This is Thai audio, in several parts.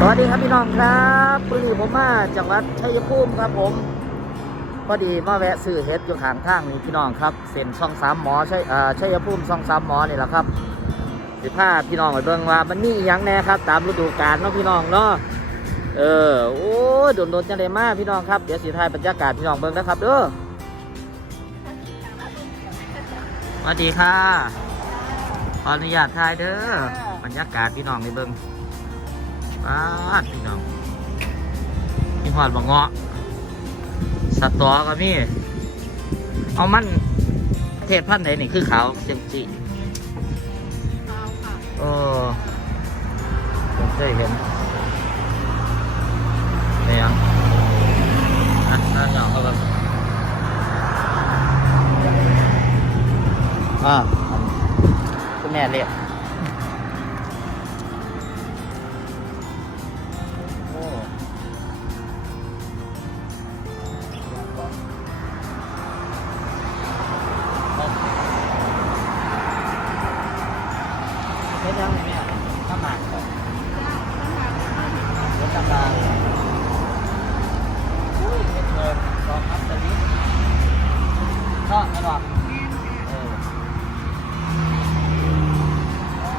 สวัสดีครับพี่น้องครับปืนีผมมาจังหวัดชัยภูมิครับผม พอดีมาแวะซื้อเฮ็ดอยู่ข้างทางนี่พี่น้องครับเส้นช่องสามหมอชัยชัยภูมิช่องสามหมอนี่แหละครับสิพาพี่น้องไปเบิ่งว่ามันมีอหยังแน่ครับ ตามฤดูกาลเนาะพี่น้องเนาะเออโอ้ยโดนจังเลยมาพี่น้องครับเดี๋ยวสิถ่ายบรรยากาศพี่น้องเบิ่งนะครับเด้อสวัสดีค่ะขออนุญาตถ่ายเด้อบรรยากาศพี่น้องในเบิ่ง ป้าดพี่น้องมีหอดบะเงาะสตอก็มีเอามันเทศพันธุ์ไหนนี่คือขาวจังจีโอ้ผมเคยเห็นเนี่ยยังอะนั่นหยองเขาแบบอ่าคุณแม่เรียก เฮ็ดยังไงเนี่ยข้าวหมากก่อนเฮ็ดตำราอุ้ยเฮ็ดเงินรองรับตะลิเนาะไม่หรอกเอออ๋อ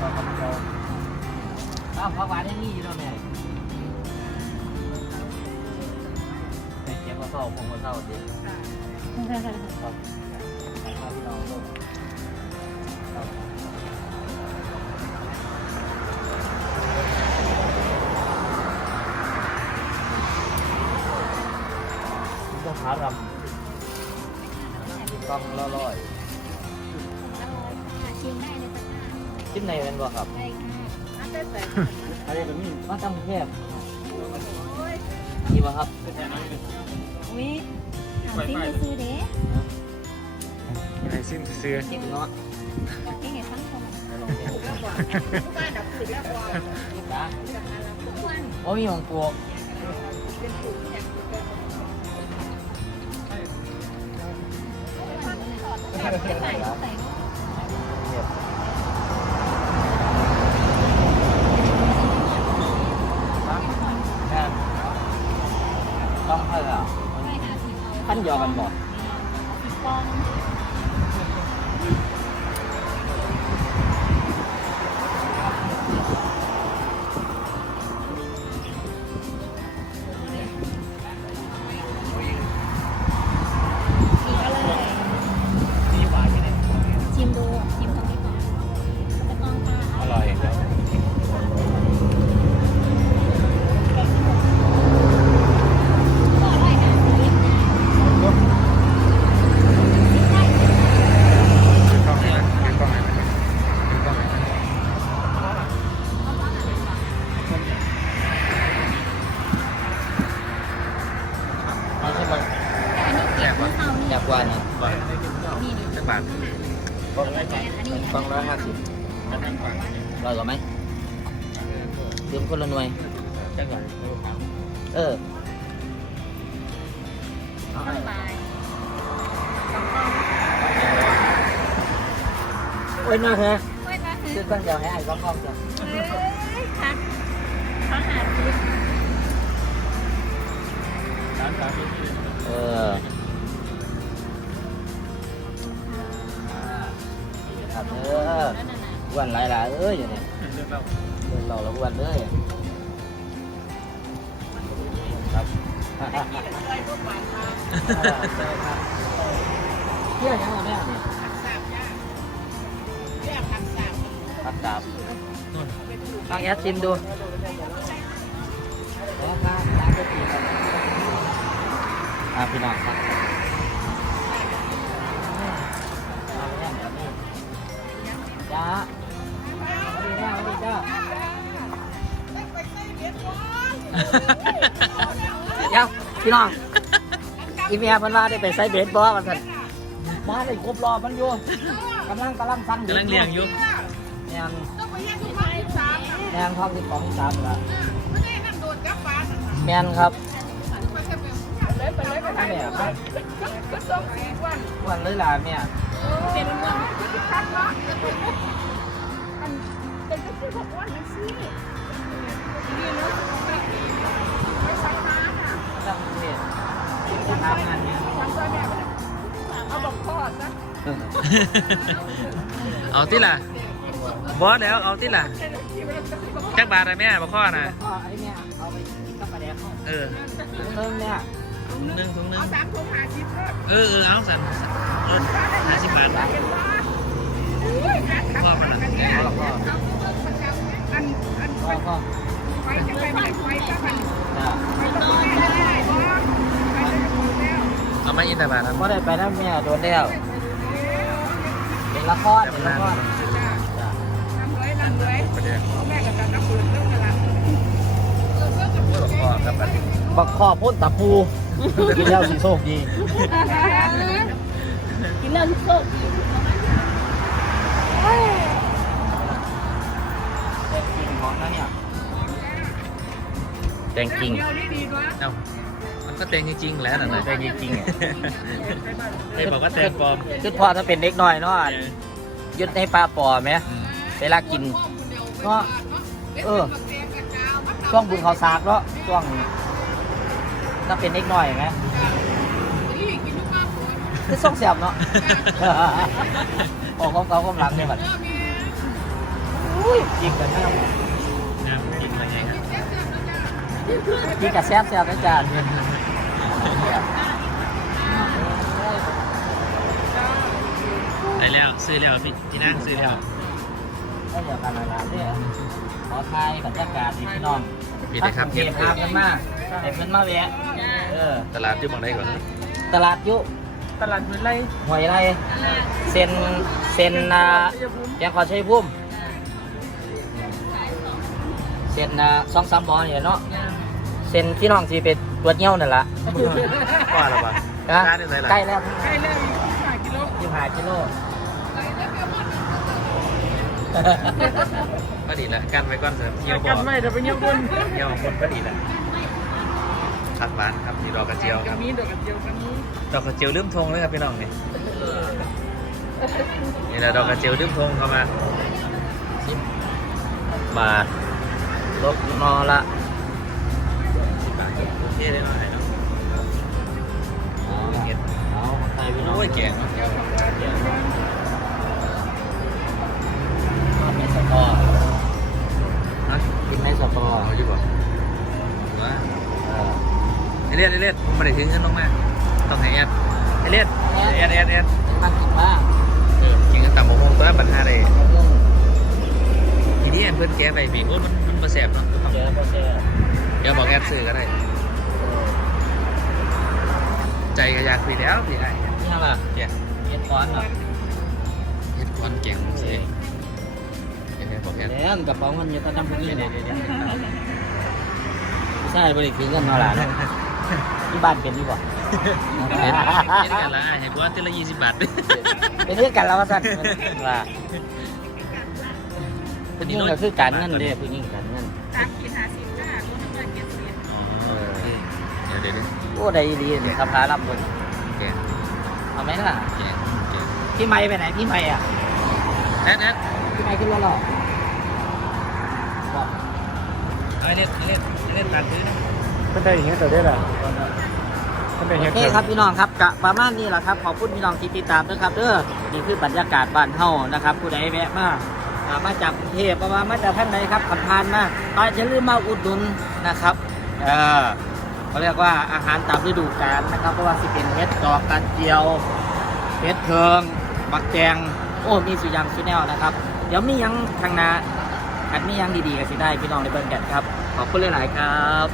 รองรับเราอ้าวพระวานได้มีอยู่แล้วเนี่ยในเกมก็เศร้าผมก็เศร้าดิครับครับพี่น้อง จะหาดำต้องละร้อยชิมได้เลยจ้ะจิ้มในเป็นบ่ครับได้ค่ะอันได้ใส่อะไรแบบนี้มาตั้งแคบนี่บ่ครับอุ้ยถามซิมซื้อเด้อะไรซิมซื้อจิ้มเนาะที่เห็นทั้งคนลองเนี่ยบ้านดับคือเรียกว่าจ้าทุกวันโอ้มีของปลวกเป็นกลุ่มอย่าง ขั้นเดียวกันหมด ยืมคนละหน่วยจังหวะเออเอาต้ให้นไม้โอ้ยน่าแฮะเว้ยนะคือซื้อตั้งเดียวให้ไอ้ก้องก้องจ้ะเอ้ยคัดเขาหาซื้อเออครับเออนั่นน่ะนะอ้วันไรล่ะเอ้ยอยู่นี่เดินเราแล้วอ้วันเลยครับเที่ยวยังไงแม่นี่ผักสาบลองแอดซิมดูแล้วก็ร้านจะตีกันอ่าพี่น้องครับ พี่น้อง อีเมียเพิ่นว่าได้ไปไซเบสบอมันสั่นมาได้ครบรอบมันอยู่กำลังกำลังสั่งกำลังเลี้ยงอยู่แนงแนงทองที่สองที่สามแล้วแมนครับแม่ครับวันเลยล่ะแม่เป็นเมืองเป็นก็คือบอกว่ามันสิ เอาที่ล่ะบอสแล้วเอาที่ล่ะจักบาทอะไรแม่บอกข้อนะพ่อไอ้เนี่ยเอาไปกับปลาแดกเออถุงนึงเนี่ยถุงหนึ่งถุงหนึ่งเอาสามถุงหาสิบเพิ่มเออเออเอาสั่นเออห้าสิบบาทเห็นบ่อุ้ยการพ่อทำมันอะกันเนี่ยพ่อพ่ออันอันพ่อพ่อไปจะไปไหนไปจะไปจ้าไปต้องไปได้บ่ไปได้หมดแล้วเอามาอินทบาทนะพ่อได้ไปนั่นแม่โดนแล้วเป็น ละครเป็นละครจ้าทำเลยลยประเดี๋ยแม่ก็จะนับปืนเรื่องอะไรบอกข้อครับบัดนี้บักคอพ่นตะปู กินแล้วสีโชคดี กินแล้วทุกโชคดีแต่จริงของนั่นเนี่แตงจริงน้อ้า ก็เต็งจริงๆแล้วนะนะแตงจริงๆอะไอ้บอกว่าแตงปลอมคือพ่อถ้าเป็นเด็กน้อยเนาะยึดในปลาปอไหมอืมเวลากินเนาะเออช่วงบุญเขาสากเนาะช่วงถ้าเป็นเด็กน้อยไหมคือส่งเสียบเนาะ ออกของเขากำลังเนี่ยแบบอุ้ยกินกันนะน้ำกินมาไงครับกินกับแซ่บแซ่บนะจ๊ะเนี่ย ได้แล้วซื้อแล้วพี่พี่นั่งซื้อแล้วก็เดี๋ยวกันละเนี่ยขอทายบรรยากาศดีพี่น้องพี่ได้ครับเก็บภาพกันมาแต่เพิ่นมาแวะเออตลาดที่มองได้ก่อนตลาดยุตลาดพื้นไรหวยไรเซ็นเซ็นอ่าแกงขอชัยพุ่มเซ็นอ่าสองสามบอลเนี่ยเนาะเซ็นพี่น้องสิเป็น ตัวเงี้ยวนั่นล่ะว่าแล้วปะนะร้านนี่ใส่ละใกล้แล้วใกล้เลยห้ากิโลยี่ห้ากิโลก็ดีละกันไว้ก่อนเสริมเที่ยวบ่กันไม่เดี๋ยวไปเยี่ยมคนเที่ยวคนก็ดีละผักหวานครับมีดอกกระเจียวคกัรับบนี้เดี๋ยวกับเจียวกันนี้ดอกกระเจียวลืมธงเลยครับพี่น้องนี่นี่แหละดอกกระเจียวลืมธงเข้ามาสิบบาทลบนอละสิ บบาทโอเคเลยเนาะไอ้เนาะเอาเอาใครพี่น้องโอ้ยแกงเนาะมีสตอนะกินไหมสตอเอาอยู่บ่ว่าเออไอเลียดไอเลียดผมไม่ได้ถึงเงินลงมาต้องให้แอดไอเลียดแอดแอดแอดมันกินมากเออกินกันต่ำบกฮงตัวปัญหาเลยเรื่องทีนี้แอนเพื่อนแกไปบีโอ้ยมันมันมาแสบเนาะเจอก็เจอเดี๋ยวบอกแอดซื้อก็ได้ ใจก็อยากพี่แล้วพี่ไอ้นี่ฮะล่ะเดี๋ยวเย็ดก้อนเหรอเฮ็ดคอนเก่งสิเดี๋ยวบอกแอดแล้วกระเป๋าเงินอยู่ตอนนั้นพวกนี้เนี่ยใช่บริคือเงินเท่าไหร่เนาะที่บ้านเป็นดีกว่าเฮ็ดเฮ็ดกันละให้กูว่าทีละยี่สิบบาทเป็นเรื่องกันแล้วว่าสั่นว่าเป็นยิ่งก็คือการเงินเด้เป็นยิ่งการเงินสามกินหาสิบจ้าคนนึงเงินเจ็ดสิบเดี๋ยวเดี๋ยวเดี๋ยว โอ้ได้ดีเลยสภารับเงินแกงเอาไหมล่ะ แกงแกงพี่ไม่ไปไหนพี่ไม่อะ แอดแอดพี่ไม่ขึ้นรถหรอบอกเอาไอ้เล่นไอ้เล่นไอ้เล่นตัดซื้อนะมันได้อย่างเงี้ยแต่ได้แหละมันได้โอเงี้ยเคครับพี่น้องครับกะประมาณนี้แหละครับขอบคุณพี่น้องที่ติดตามด้วยครับเด้อนี่คือบรรยากาศบ้านเฮานะครับผู้ใดแวะมาอ่ามาจากกรุงเทพประมาณมาจากท่านใดครับขับพานมาก็อย่าลืมมาอุดหนุนนะครับเออ เขาเรียกว่าอาหารตามฤดูกาลนะครับเพราะว่าสิเป็นเห็ดดอกกระเจียวเห็ดเทิงบักแจงโอ้มีสุยางสุแนวนะครับ เดี๋ยวมียังทางนาอันมียังดีๆกันสิได้พี่น้องในเบิร์นแดดครับ ขอบคุณหลายๆครับ